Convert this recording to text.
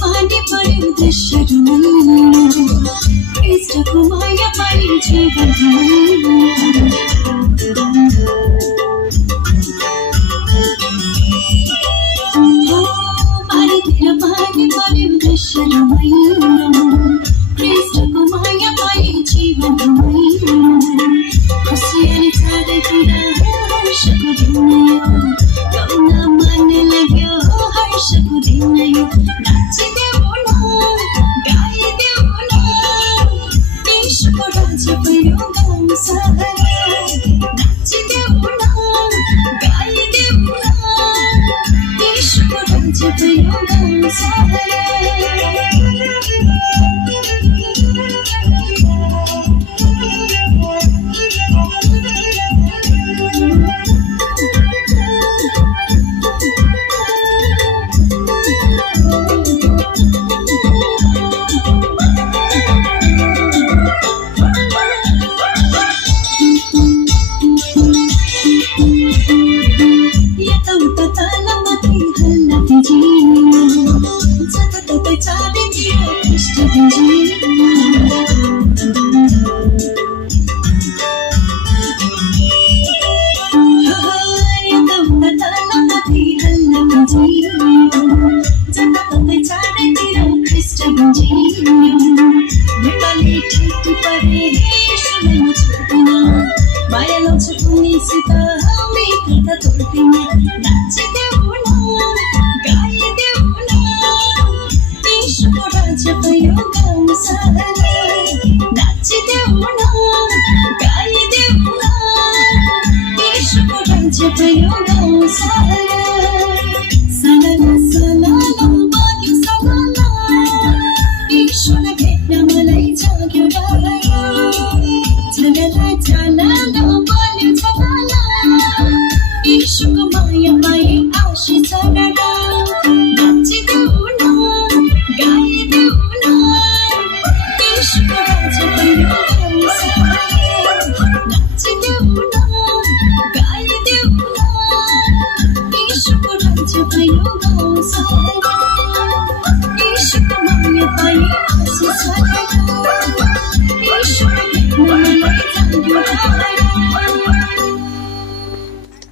पानी पड़े दृश्य कृष्ण कुमार पड़े जीवन पानी पड़े दृश्य कृष्ण कुमार पड़े जीवन खुशियाँ छाड़े तेरा हर्ष को दुनिया कौना मन लगे हर्ष को दुनिया नाच देवो ना गाय देवो ना विश्व राज्य प्रयोग सागरे नाच देवो ना गाय देवो ना विश्व राज्य प्रयोग सागरे प्रयोग सागरे